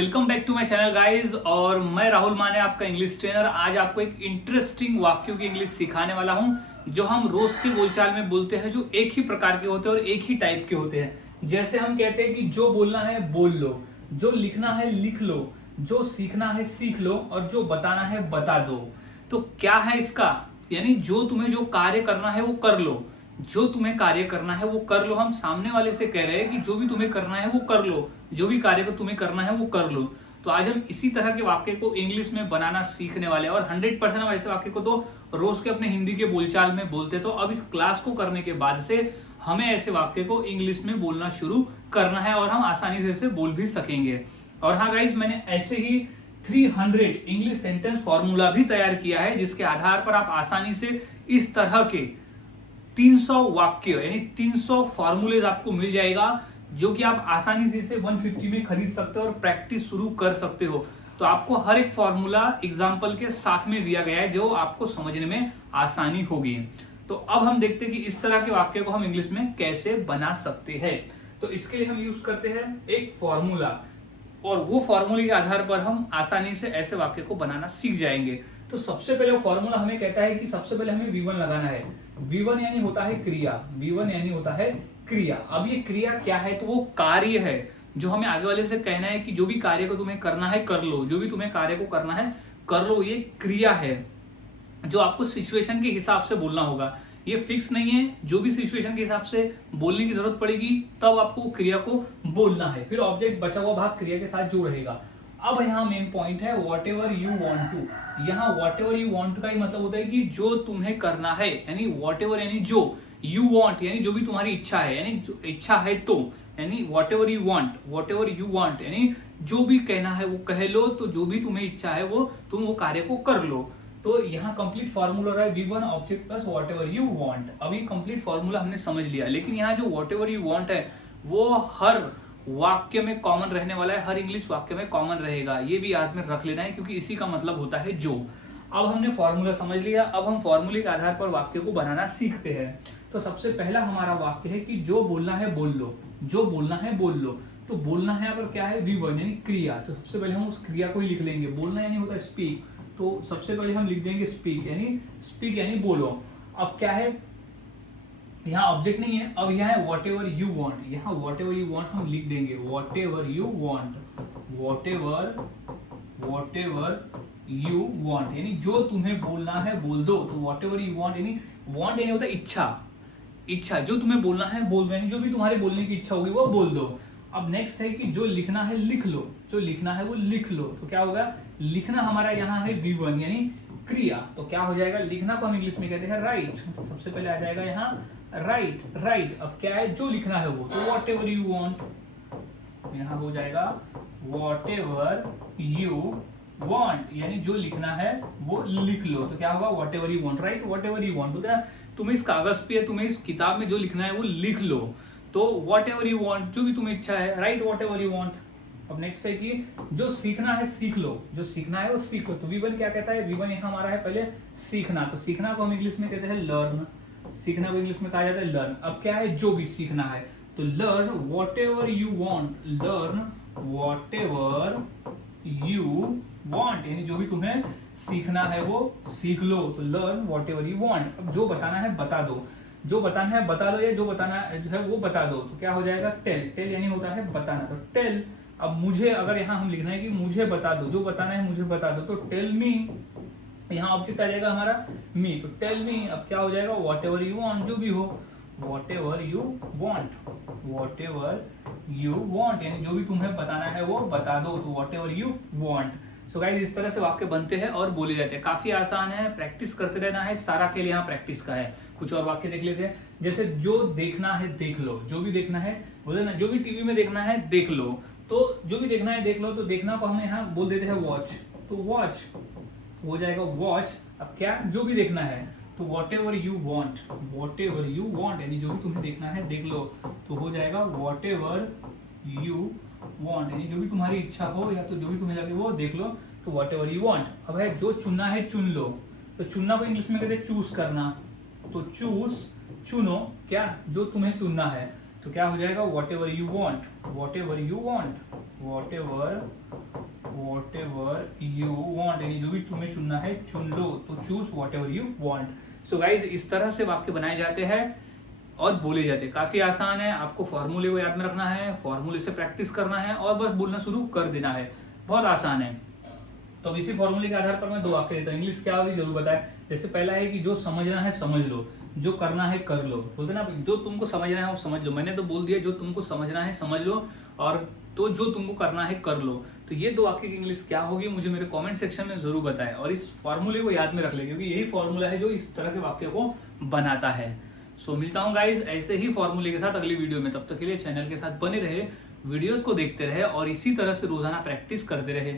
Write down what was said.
Welcome back to my channel guys. और मैं राहुल माने, आपका इंग्लिश ट्रेनर। आज आपको एक इंटरेस्टिंग वाक्यों की इंग्लिश सिखाने वाला हूं जो हम रोज के बोलचाल में बोलते हैं, जो एक ही प्रकार के होते हैं और एक ही टाइप के होते हैं। जैसे हम कहते हैं कि जो बोलना है बोल लो, जो लिखना है लिख लो, जो सीखना है सीख लो और जो बताना है बता दो। तो क्या है इसका, यानी जो तुम्हें जो कार्य करना है वो कर लो, जो तुम्हें कार्य करना है वो कर लो। हम सामने वाले से कह रहे हैं कि जो भी तुम्हें करना है वो कर लो, जो भी कार्य को तुम्हें करना है वो कर लो। तो आज हम इसी तरह के वाक्य को इंग्लिश में बनाना सीखने वाले हैं और 100% हम ऐसे वाक्य को तो रोज के अपने हिंदी के बोलचाल में बोलते। तो अब इस क्लास को करने के बाद से हमें ऐसे वाक्य को इंग्लिश में बोलना शुरू करना है और हम आसानी से इसे बोल भी सकेंगे। और हाँ गाइज, मैंने ऐसे ही 300 इंग्लिश सेंटेंस फॉर्मूला भी तैयार किया है जिसके आधार पर आप आसानी से इस तरह के 300 वाक्य यानी 300 फॉर्मूलेज आपको मिल जाएगा, जो कि आप आसानी से इसे 150 में खरीद सकते हो और प्रैक्टिस शुरू कर सकते हो। तो आपको हर एक फॉर्मूला एग्जाम्पल के साथ में दिया गया है जो आपको समझने में आसानी होगी। तो अब हम देखते हैं कि इस तरह के वाक्य को हम इंग्लिश में कैसे बना सकते हैं। तो इसके लिए हम यूज करते हैं एक फॉर्मूला, और वो फॉर्मूले के आधार पर हम आसानी से ऐसे वाक्य को बनाना सीख जाएंगे। तो सबसे पहले वो फॉर्मूला हमें कहता है कि सबसे पहले हमें V1 लगाना है। V1 यानी होता है क्रिया, V1 यानी होता है क्रिया। अब ये क्रिया क्या है, तो वो कार्य है जो हमें आगे वाले से कहना है कि जो भी कार्य को तुम्हें करना है कर लो, जो भी तुम्हें कार्य को करना है कर लो। ये क्रिया है जो आपको सिचुएशन के हिसाब से बोलना होगा, ये फिक्स नहीं है। जो भी सिचुएशन के हिसाब से बोलने की जरूरत पड़ेगी तब आपको क्रिया को बोलना है। फिर ऑब्जेक्ट बचा हुआ भाग क्रिया के साथ जो रहेगा। अब यहाँ मेन पॉइंट है whatever you want to. यहाँ वॉट एवर यू वॉन्ट का ही मतलब होता है कि जो तुम्हें करना है, यानी वॉट एवर यानी जो, यू वॉन्ट यानी जो भी तुम्हारी इच्छा है, यानी जो इच्छा है तो, यानी what ever you want, what ever you want यानी जो भी कहना है वो कह लो। तो जो भी तुम्हें इच्छा है वो तुम वो कार्य को कर लो। तो यहाँ कंप्लीट फॉर्मूला रहा है V1 object plus what ever you want. अभी कंप्लीट फॉर्मूला हमने समझ लिया, लेकिन यहाँ जो वॉट एवर यू वॉन्ट है वो हर वाक्य में कॉमन रहने वाला है, हर इंग्लिश वाक्य में कॉमन रहेगा। ये भी याद में रख लेना है क्योंकि इसी का मतलब होता है जो। अब हमने फॉर्मूला समझ लिया, अब हम फॉर्मूले के आधार पर वाक्य को बनाना सीखते हैं। तो सबसे पहला हमारा वाक्य है कि जो बोलना है बोल लो, जो बोलना है बोल लो। तो बोलना है पर क्या है, V1 यानी क्रिया। तो सबसे पहले हम उस क्रिया को ही लिख लेंगे। बोलना यानी होता है स्पीक, तो सबसे पहले हम लिख देंगे स्पीक यानी बोलो। अब क्या है, यहाँ ऑब्जेक्ट नहीं है, अब यहाँ है वॉट एवर यू वॉन्ट। यहाँ वॉट एवर यू वॉन्ट हम लिख देंगे, what ever you want, what ever you want यानी जो तुम्हें बोलना है बोल दो। तो वॉट एवर यू वॉन्ट यानी वॉन्ट यानी होता है इच्छा, जो तुम्हें बोलना है बोल दो, यानी जो भी तुम्हारे बोलने की इच्छा होगी वो बोल दो। अब नेक्स्ट है कि जो लिखना है लिख लो, जो लिखना है वो लिख लो। तो क्या होगा, लिखना हमारा यहाँ है V1 यानी क्रिया। तो क्या हो जाएगा, लिखना को हम इंग्लिश में कहते हैं राइट। तो सबसे पहले आ जाएगा यहाँ राइट। अब क्या है, जो लिखना है वो, तो वॉट एवर यू वॉन्ट, यहाँ हो जाएगा वॉट एवर यू वॉन्ट यानी जो लिखना है वो लिख लो। तो क्या होगा, what ever you want, right what ever you want. तो तुम्हें इस कागज पे, तुम्हें इस किताब में जो लिखना है वो लिख लो। तो वॉट एवर यू वॉन्ट, जो भी तुम्हें इच्छा है, right what ever you want. अब नेक्स्ट है कि जो सीखना है सीख लो, जो सीखना है वो सीख लो। तो V1 क्या कहता है, V1 यहाँ हमारा है पहले सीखना। तो सीखना को हम इंग्लिश में कहते हैं लर्न, सीखना को इंग्लिश में कहा जाता है लर्न। अब क्या है, जो भी सीखना है, तो learn what ever you want, learn what ever you want यानी जो भी तुम्हें सीखना है वो सीख लो। तो learn what ever you want. अब जो बताना है बता दो, जो बताना है बता दो, या जो बताना जो है वो बता दो। तो क्या हो जाएगा, टेल यानी होता है बताना। तो टेल, अब मुझे अगर यहाँ हम लिखना है कि मुझे बता दो, जो बताना है मुझे बता दो, तो टेल मी, यहाँ ऑब्जेक्ट आ जाएगा हमारा मी। तो टेल मी, अब क्या हो जाएगा, वॉट एवर यू वॉन्ट, जो भी हो, what ever you want, what ever you want यानी जो भी तुम्हें बताना है वो बता दो। तो what ever you want. So guys, इस तरह से वाक्य बनते हैं और बोले जाते हैं। काफी आसान है, प्रैक्टिस करते रहना है, सारा खेल यहाँ प्रैक्टिस का है। कुछ और वाक्य देख लेते हैं, जैसे जो देखना है देख लो, जो भी देखना है बोले ना, जो भी टीवी में देखना है देख लो। तो जो भी देखना है देख लो, तो देखना को हम यहाँ बोल देते हैं वॉच। तो वॉच हो जाएगा वॉच। अब क्या, जो भी देखना है, तो what ever you want, what ever you want यानी जो भी तुम्हें देखना है देख लो। तो हो जाएगा वॉट एवर यू वॉन्ट यानी जो भी तुम्हारी इच्छा हो या तो जो भी तुम्हें लगे वो देख लो। तो वॉट एवर यू वॉन्ट। अब है जो चुनना है चुन लो। तो चुनना को इंग्लिश में कहते हैं चूज करना। तो चूज, चुनो, क्या जो तुम्हें चुनना है। तो क्या हो जाएगा, what ever you want, what ever you want, what ever you want, यानी जो भी तुम्हें चुनना है चुन लो, तो choose what ever you want. So guys इस तरह से वाक्य बनाए जाते हैं और बोले जाते हैं। काफी आसान है, आपको फॉर्मूले को याद में रखना है, फॉर्मूले से प्रैक्टिस करना है और बस बोलना शुरू कर देना है, बहुत आसान है। तो अब इसी फॉर्मूले के आधार पर मैं 2 वाक्य देता हूँ। इंग्लिश क्या होगी जरूर बताएं। जैसे पहला है कि जो समझना है समझ लो, जो करना है कर लो। बोलते ना, जो तुमको समझना है वो समझ लो। मैंने तो बोल दिया जो तुमको समझना है समझ लो, और तो जो तुमको करना है कर लो। तो ये 2 वाक्य की इंग्लिश क्या होगी मुझे मेरे कमेंट सेक्शन में जरूर बताएं, और इस फॉर्मूले को याद में रख ले, क्योंकि यही फॉर्मूला है जो इस तरह के वाक्य को बनाता है। सो मिलता हूँ गाइज ऐसे ही फॉर्मूले के साथ अगली वीडियो में। तब तक के लिए चैनल के साथ बने रहे, वीडियोस को देखते रहे और इसी तरह से रोजाना प्रैक्टिस करते रहे।